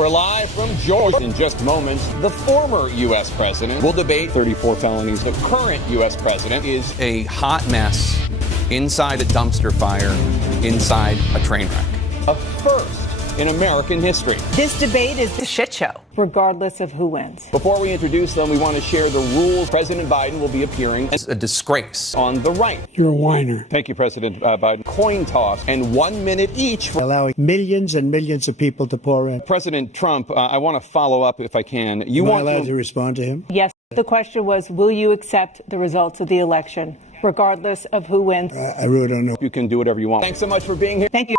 We're live from Georgia. In just moments, the former U.S. president will debate 34 felonies. The current U.S. president is a hot mess inside a dumpster fire, inside a train wreck. a first in American history. This debate is a shit show, regardless of who wins. Before we introduce them, we want to share the rules. President Biden will be appearing It's a disgrace. on the right. You're a whiner. Thank you, President Biden. Coin toss and 1 minute each. Allowing millions and millions of people to pour in. President Trump, I want to follow up if I can. You Am I want allowed to respond to him? Yes, the question was, will you accept the results of the election, regardless of who wins? I really don't know. You can do whatever you want. Thanks so much for being here. Thank you.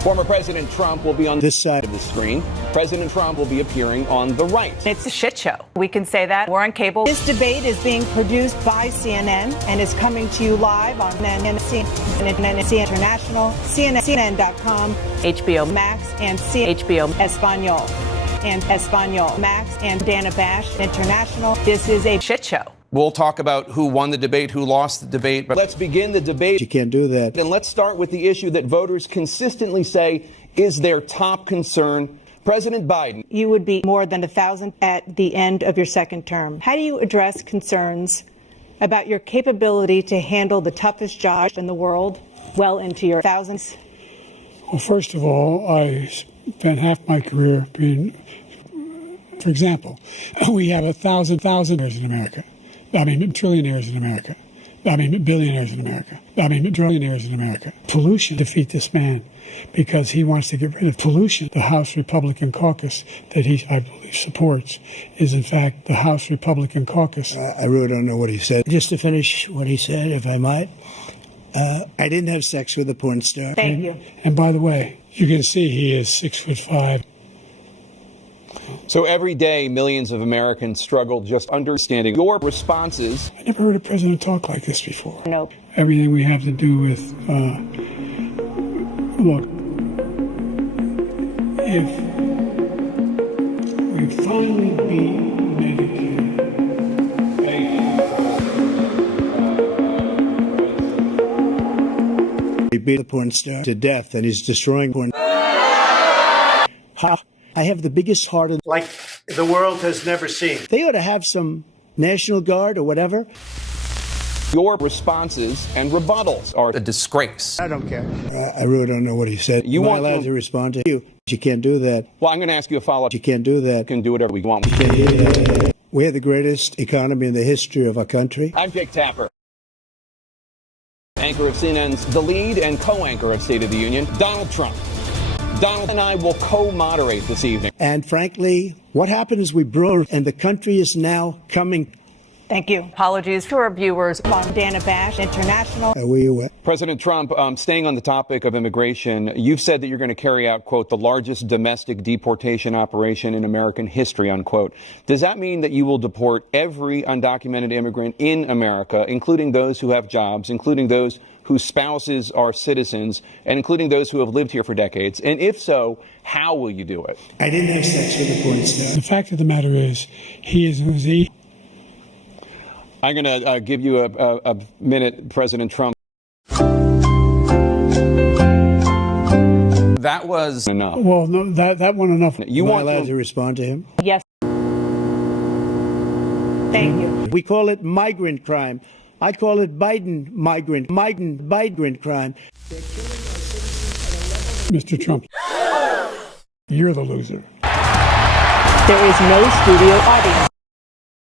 Former President Trump will be on This side of the screen. President Trump will be appearing on the right. It's a shit show. We can say that. We're on cable. This debate is being produced by CNN and is coming to you live on CNN International, CNN.com, HBO Max, and HBO Espanol. And Espanol Max and Dana Bash International. This is a shit show. We'll talk about who won the debate, who lost the debate. But Let's begin the debate. You can't do that. And let's start with the issue that voters consistently say is their top concern. President Biden. You would be more than 1,000 at the end of your second term. How do you address concerns about your capability to handle the toughest job in the world well into your thousands? Well, first of all, I spent half my career being, for example, we have 1,000 millionaires in America. I mean, trillionaires in America. I mean, billionaires in America. I mean, trillionaires in America. Pollution defeat this man because he wants to get rid of pollution. The House Republican caucus that he, I believe, supports is, in fact, the House Republican caucus. I really don't know what he said. Just to finish what he said, if I might, I didn't have sex with a porn star. Thank you. And by the way, you can see he is 6'5". So every day, millions of Americans struggle just understanding your responses. I never heard a president talk like this before. Nope. Everything we have to do with, look, if we finally beat Medicare, he beat the porn star to death and he's destroying porn. Ha. I have the biggest heart in like the world has never seen. They ought to have some National Guard or whatever. Your responses and rebuttals are a disgrace. I don't care. I really don't know what he said. You Am I want allowed to- to respond to you? You can't do that. Well, I'm going to ask you a follow-up. You can't do that. You can do whatever we want. We have the greatest economy in the history of our country. I'm Jake Tapper, anchor of CNN's The Lead and co-anchor of State of the Union, Donald Trump. Donald and I will co-moderate this evening. And frankly, what happened is we broke, and the country is now coming. Thank you. Apologies to our viewers on Dana Bash International. President Trump, staying on the topic of immigration, you've said that you're going to carry out, quote, the largest domestic deportation operation in American history, unquote. Does that mean that you will deport every undocumented immigrant in America, including those who have jobs, including those whose spouses are citizens, and including those who have lived here for decades? And if so, how will you do it? I didn't have sex with a porn star. The fact of the matter is, he is who's he. I'm going to give you a minute, President Trump. That was Enough. Well, no, that one enough. You Am I want allowed to- to respond to him? Yes. Thank you. We call it migrant crime. I call it Biden migrant crime. Mr. Trump, you're the loser. There is no studio audience.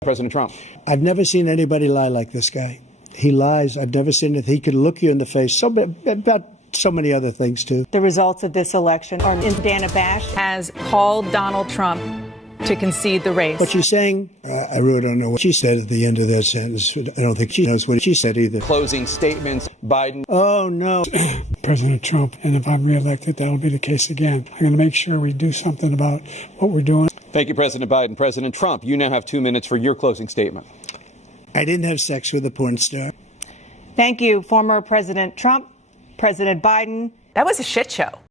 President Trump. I've never seen anybody lie like this guy. He lies. I've never seen it. He could look you in the face. About so many other things, too. The results of this election are in. Dana Bash has called Donald Trump to concede the race. What she's saying, I really don't know what she said at the end of that sentence. I don't think she knows what she said either. Closing statements. Biden. Oh, no. President Trump, and if I'm reelected, that'll be the case again. I'm going to make sure we do something about what we're doing. Thank you, President Biden. President Trump, you now have 2 minutes for your closing statement. I didn't have sex with a porn star. Thank you, former President Trump, President Biden. That was a shit show.